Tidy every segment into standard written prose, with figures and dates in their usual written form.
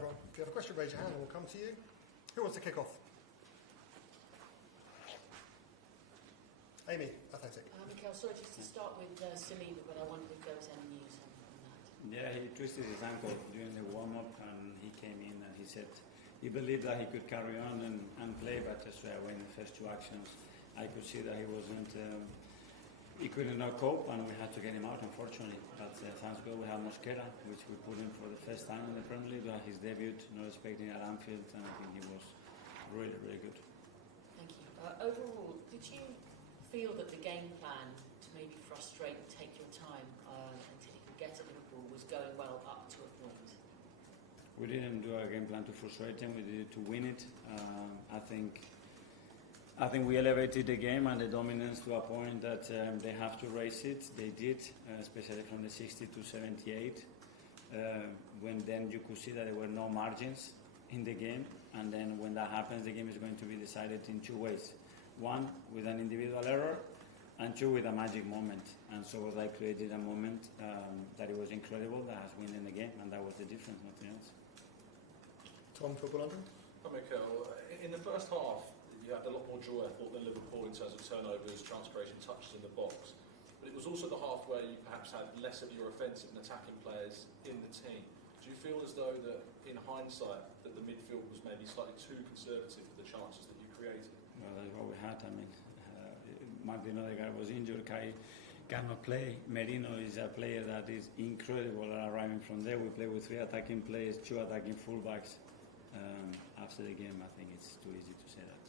everyone. If you have a question, raise your hand and we'll come to you. Who wants to kick off? Amy, Athletic. Mikel, sorry, just to start with Saliba, but I wondered if there was any news on that. Yeah, he twisted his ankle during the warm-up and he came in and he said he believed that he could carry on and play, but straight away in the first two actions I could see that he wasn't, he couldn't cope and we had to get him out unfortunately. But thanks God we have Mosquera, which we put in for the first time in the Premier League, his debut, not expecting at Anfield, and I think he was really, really good. Thank you. Overall, did you feel that the game plan to maybe frustrate and take your time until you could get to Liverpool was going well up to a point? We didn't do a game plan to frustrate them, we did it to win it. I think we elevated the game and the dominance to a point that they have to race it. They did, especially from the 60 to 78, when then you could see that there were no margins in the game, and then when that happens the game is going to be decided in two ways. One, with an individual error, and two, with a magic moment. And so I created a moment that it was incredible, that has won in the game, and that was the difference, nothing else. Tom, Football London. Hi, Mikel. In the first half, you had a lot more joy, I thought, than Liverpool in terms of turnovers, trans creation, touches in the box. But it was also the half where you perhaps had less of your offensive and attacking players in the team. Do you feel as though that, in hindsight, that the midfield was maybe slightly too conservative for the chances that you created? Well, that's what we had. I mean, Martin Odegaard was injured. Kai cannot play. Merino is a player that is incredible arriving from there. We play with three attacking players, two attacking fullbacks. After the game, I think it's too easy to say that.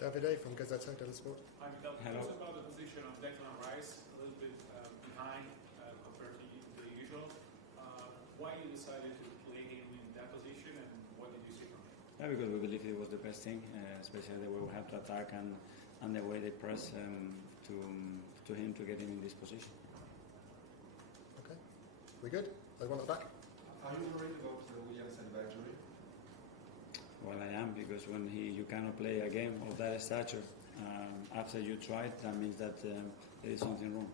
Davide from Gazzetta dello Sport. Hi, Mikel. Tell us about the position of Declan Rice, a little bit behind compared to the usual. Why you decided to play him in that position, and what did you see from him? Yeah, because we believe it was the best thing, especially the way we have to attack and the way they press to him to get him in this position. Okay, we good? There's one at the back. Are you worried about Williams and injury? Well, I am, because when you cannot play a game of that stature after you try it, that means that there is something wrong.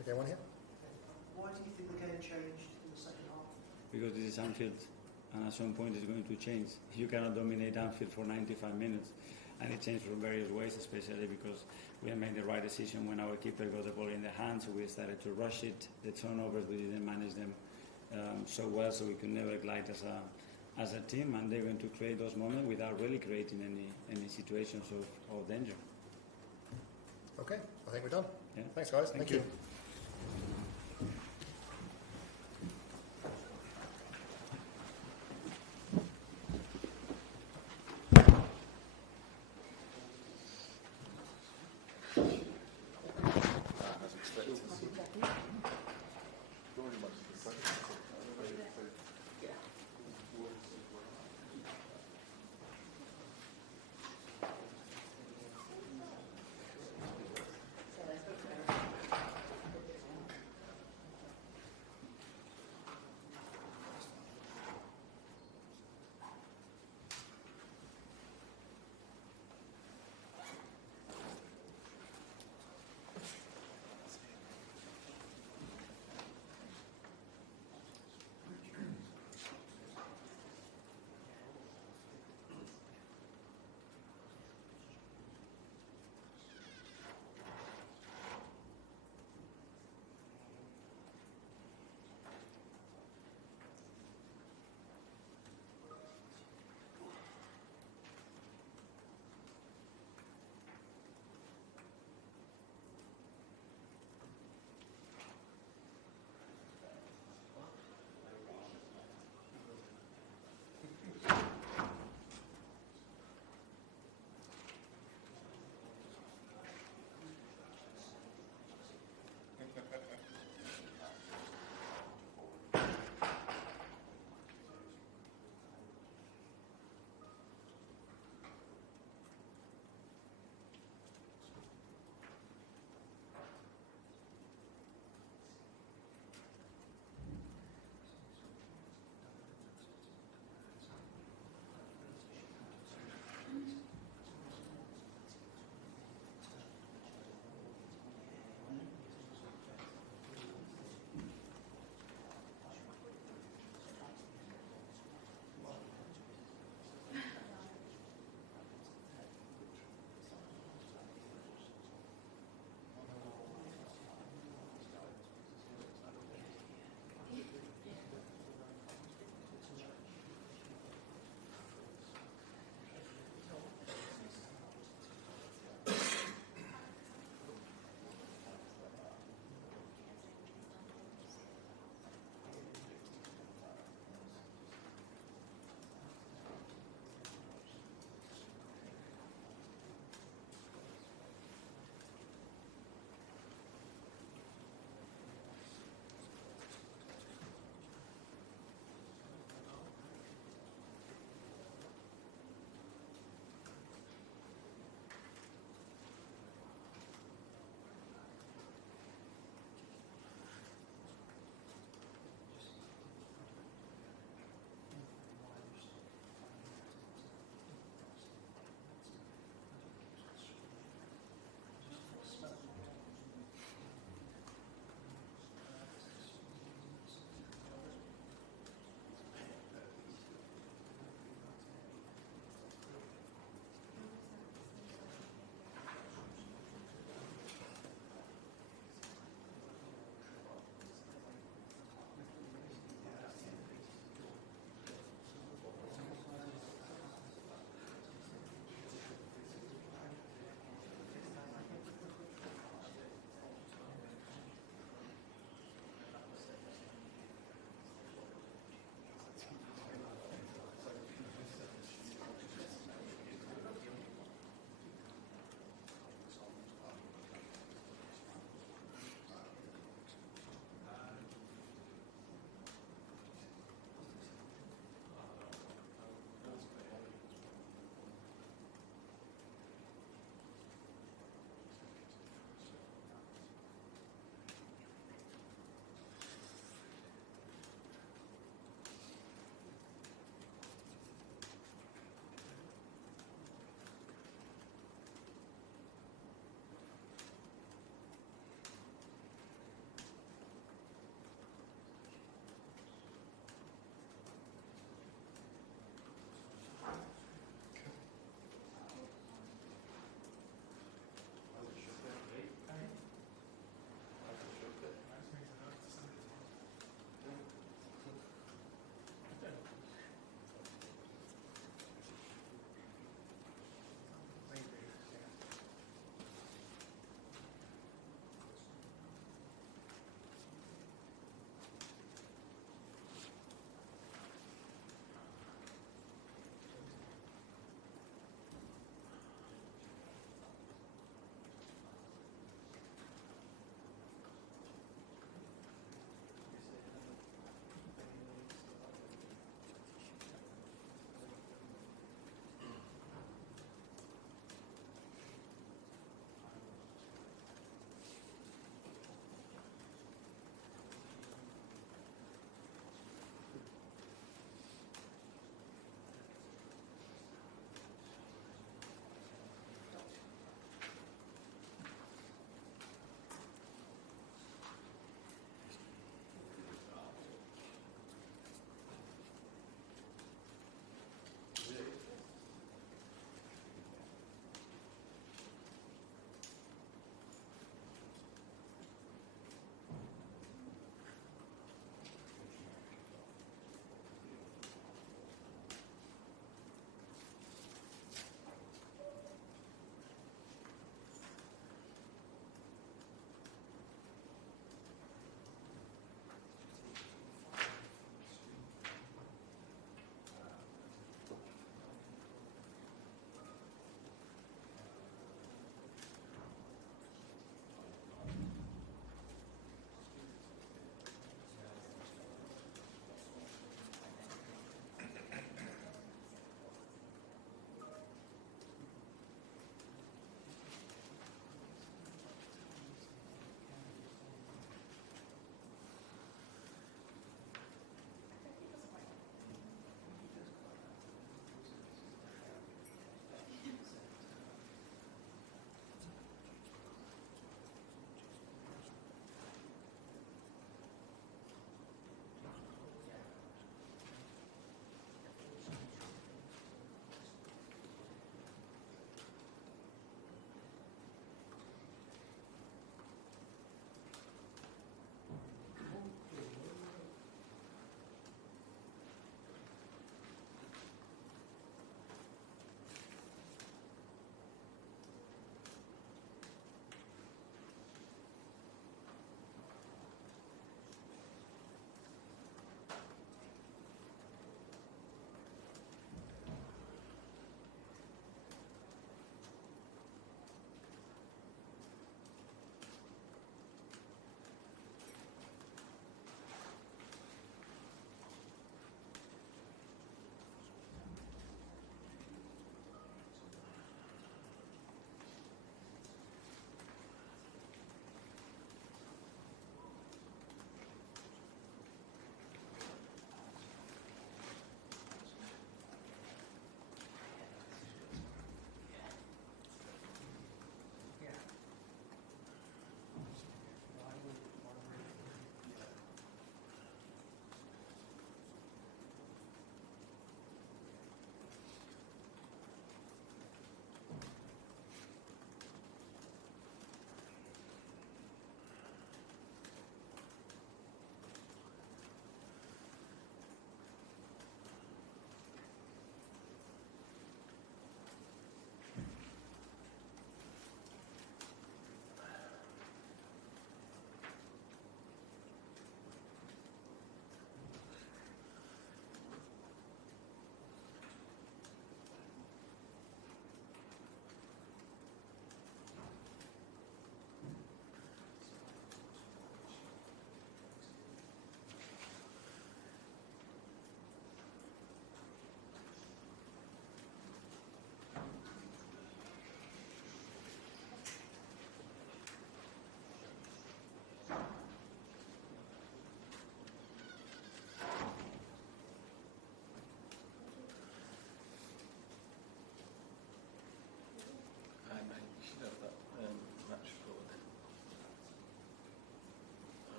Okay, one here. Why do you think the game changed in the second half? Because this is Anfield, and at some point it's going to change. You cannot dominate Anfield for 95 minutes, and it changed from various ways, especially because we had made the right decision when our keeper got the ball in the hands, so we started to rush it. The turnovers, we didn't manage them so well, so we could never glide as a team, and they're going to create those moments without really creating any situations of danger. Okay, I think we're done. Yeah. Thanks, guys. Thank you.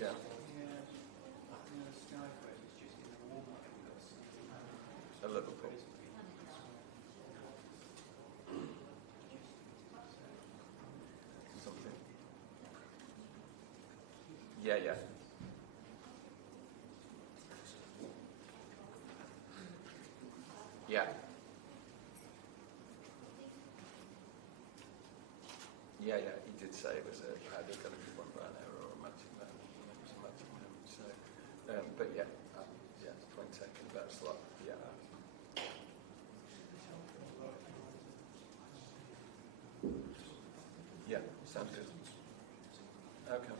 Yeah. At Liverpool. Something. Yeah, yeah. Yeah. Yeah, yeah. He did say it was either going to be one run error or a matching man. It was a matching man. So, but yeah, yeah, point taken. That's what. Yeah. Yeah, sounds good. Okay.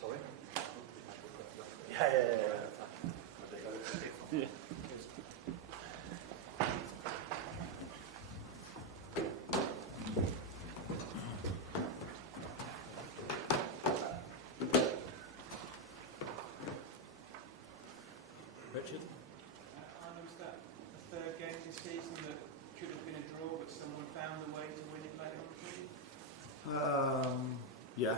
Sorry? Yeah. Richard? Arnold's that the third game this season that should have been a draw, but someone found a way to win it later on? Yeah.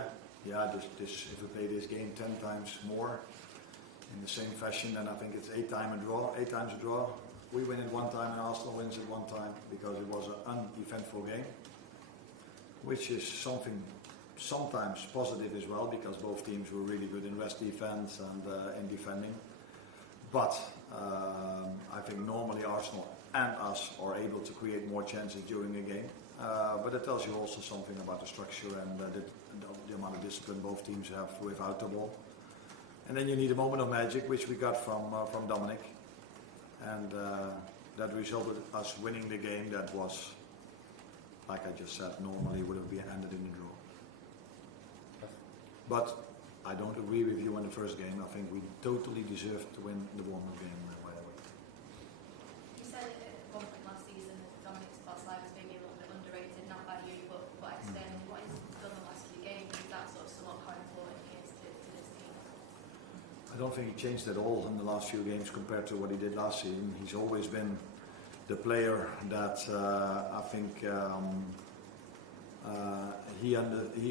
If we play this game 10 times more in the same fashion, then I think it's 8 times a draw. We win it one time and Arsenal wins it one time because it was an uneventful game, which is something sometimes positive as well because both teams were really good in rest defense and in defending. But I think normally Arsenal and us are able to create more chances during a game. But it tells you also something about the structure and the amount of discipline both teams have without the ball. And then you need a moment of magic, which we got from Dominic. And that resulted in us winning the game that was, like I just said, normally would have been ended in a draw. But I don't agree with you on the first game. I think we totally deserved to win the warm-up game, by the way. You said at one point last season that Dominic's past life was maybe a little bit underrated, not by you, but externally. What he's done the last few games, is that sort of somewhat how important he is to this team? I don't think he changed at all in the last few games compared to what he did last season. He's always been the player that I think he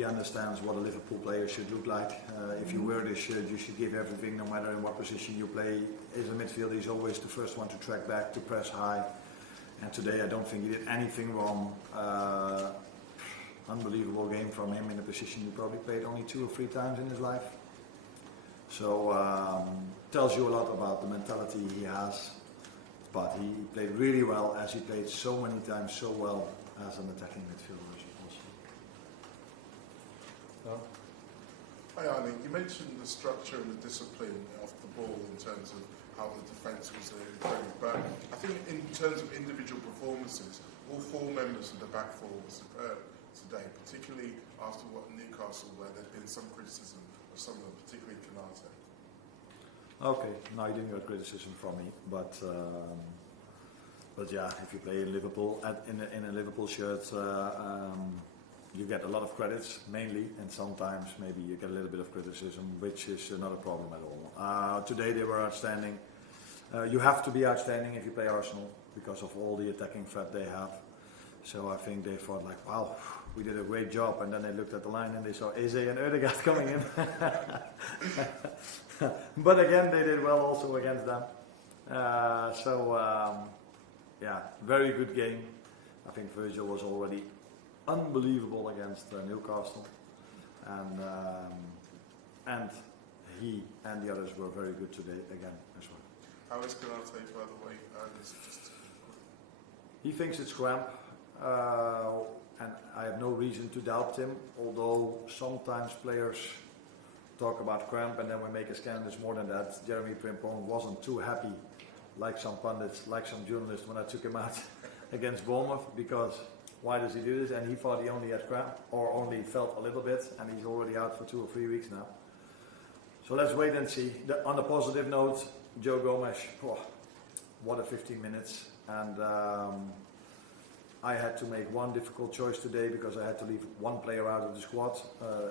understands what a Liverpool player should look like. If you wear this shirt, you should give everything, no matter in what position you play. As a midfielder, he's always the first one to track back, to press high. And today, I don't think he did anything wrong. Unbelievable game from him in a position he probably played only 2 or 3 times in his life. So tells you a lot about the mentality he has. But he played really well, as he played so many times so well as an attacking midfielder also. No? Hi Arnie, you mentioned the structure and the discipline off the ball in terms of how the defence was improved, but I think in terms of individual performances, all four members of the back four were superb today, particularly after what Newcastle, where there's been some criticism of some of them, particularly Canate. Okay, no, you didn't get criticism from me, but yeah, if you play in Liverpool in a Liverpool shirt, you get a lot of credits mainly, and sometimes maybe you get a little bit of criticism, which is not a problem at all. Today they were outstanding. You have to be outstanding if you play Arsenal because of all the attacking threat they have. So I think they thought like, wow, we did a great job, and then they looked at the line and they saw Eze and Ødegaard coming in. But again, they did well also against them. Yeah, very good game. I think Virgil was already unbelievable against Newcastle, and he and the others were very good today again as well. How is Canate, by the way? He thinks it's cramp, and I have no reason to doubt him, although sometimes players talk about cramp and then we make a scan, there's more than that. Jeremy Frimpong wasn't too happy, like some pundits, like some journalists, when I took him out against Bournemouth, because why does he do this? And he thought he only had cramp, or only felt a little bit, and he's already out for 2 or 3 weeks now. So let's wait and see. On a positive note, Joe Gomez, what a 15 minutes. And I had to make one difficult choice today because I had to leave one player out of the squad,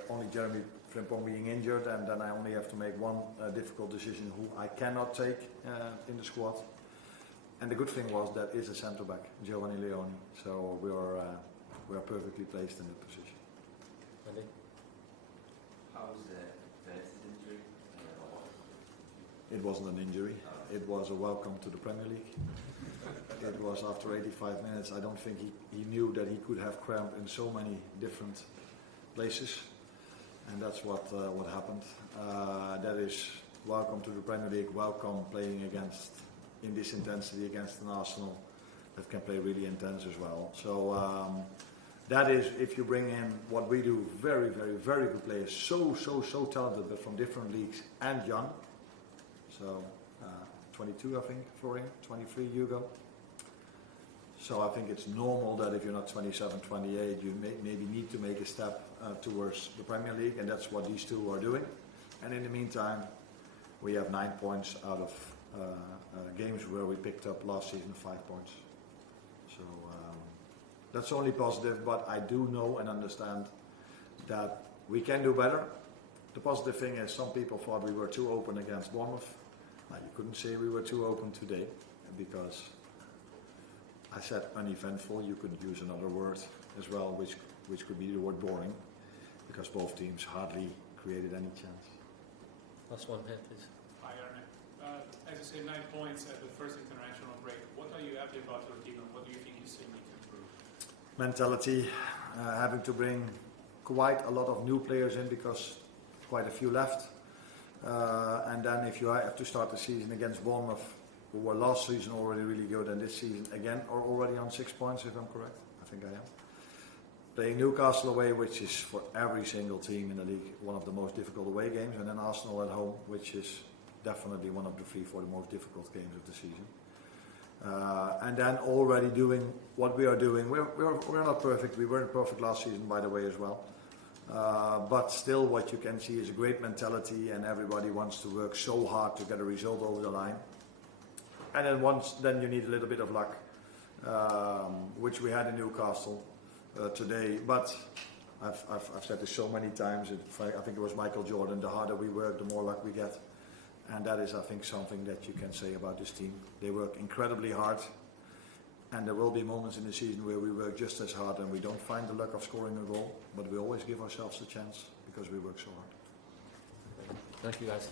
only Jeremy Frimpong being injured, and then I only have to make one difficult decision who I cannot take in the squad. And the good thing was that is a centre back, Giovanni Leone. So we are perfectly placed in that position. Andy? How's Versus injury? It wasn't an injury. It was a welcome to the Premier League. It was after 85 minutes. I don't think he knew that he could have cramp in so many different places. And that's what happened. That is welcome to the Premier League. Welcome playing in this intensity against an Arsenal that can play really intense as well. So that is, if you bring in what we do, very, very, very good players, so talented, but from different leagues, and young. So 22, I think, Florian, 23, Hugo. So I think it's normal that if you're not 27, 28, you maybe need to make a step towards the Premier League, and that's what these two are doing. And in the meantime, we have 9 points out of games where we picked up last season 5 points. So that's only positive, but I do know and understand that we can do better. The positive thing is some people thought we were too open against Bournemouth. Now, you couldn't say we were too open today because I said uneventful. You could use another word as well, which could be the word boring, because both teams hardly created any chance. Last one here, please. Hi, Arne. As you say, 9 points at the first international break. What are you happy about your team, and what do you think you still need to improve? Mentality, having to bring quite a lot of new players in because quite a few left. And then if you have to start the season against Bournemouth, who were last season already really good, and this season again are already on 6 points, if I'm correct. I think I am. Playing Newcastle away, which is for every single team in the league one of the most difficult away games, and then Arsenal at home, which is definitely one of the 3-4 most difficult games of the season. And then already doing what we are doing. We're not perfect. We weren't perfect last season, by the way, as well. But still, what you can see is a great mentality, and everybody wants to work so hard to get a result over the line. And then you need a little bit of luck, which we had in Newcastle today. But I've said this so many times. I think it was Michael Jordan. The harder we work, the more luck we get. And that is, I think, something that you can say about this team. They work incredibly hard. And there will be moments in the season where we work just as hard and we don't find the luck of scoring a goal. But we always give ourselves a chance because we work so hard. Thank you, guys.